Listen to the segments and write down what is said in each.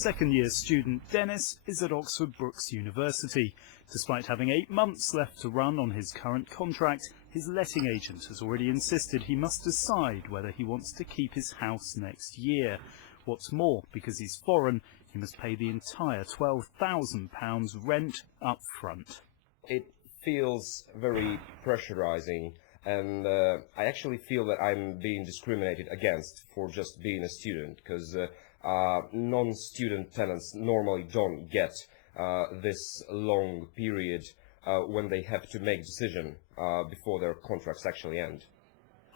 Second-year student Dennis is at Oxford Brookes University. Despite having 8 months left to run on his current contract, his letting agent has already insisted he must decide whether he wants to keep his house next year. What's more, because he's foreign, he must pay the entire £12,000 rent up front. It feels very pressurizing, and I actually feel that I'm being discriminated against for just being a student, because non-student tenants normally don't get this long period when they have to make decision before their contracts actually end.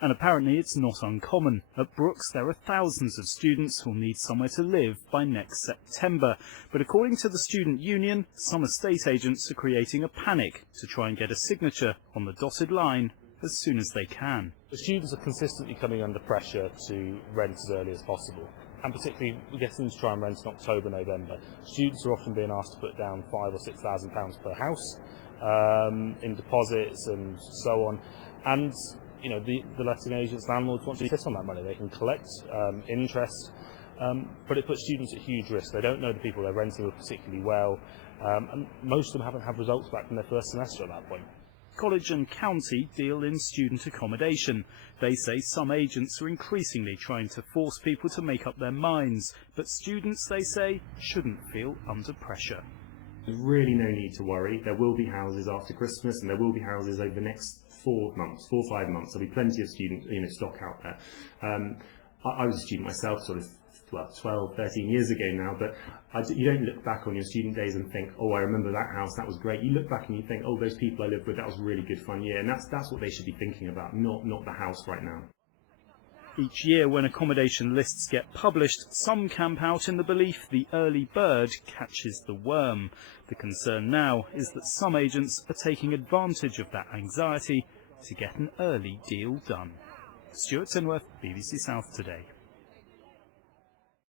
And apparently it's not uncommon. At Brookes there are thousands of students who'll need somewhere to live by next September. But according to the student union, some estate agents are creating a panic to try and get a signature on the dotted line as soon as they can. The students are consistently coming under pressure to rent as early as possible. And particularly, we're getting to try and rent in October, November. Students are often being asked to put down £5,000 or £6,000 per house in deposits and so on. And you know, the letting agents, landlords want to sit on that money. They can collect interest, but it puts students at huge risk. They don't know the people they're renting with particularly well, and most of them haven't had results back from their first semester at that point. College and county deal in student accommodation. They say some agents are increasingly trying to force people to make up their minds, but students, they say, shouldn't feel under pressure. There's really no need to worry. There will be houses after Christmas, and there will be houses over the next 4 or 5 months. There'll be plenty of student stock out there. I was a student myself, 12, 13 years ago now, but you don't look back on your student days and think, oh, I remember that house, that was great. You look back and you think, oh, those people I lived with, that was a really good fun year. And that's what they should be thinking about, not the house right now. Each year when accommodation lists get published, some camp out in the belief the early bird catches the worm. The concern now is that some agents are taking advantage of that anxiety to get an early deal done. Stuart Sinworth, BBC South Today.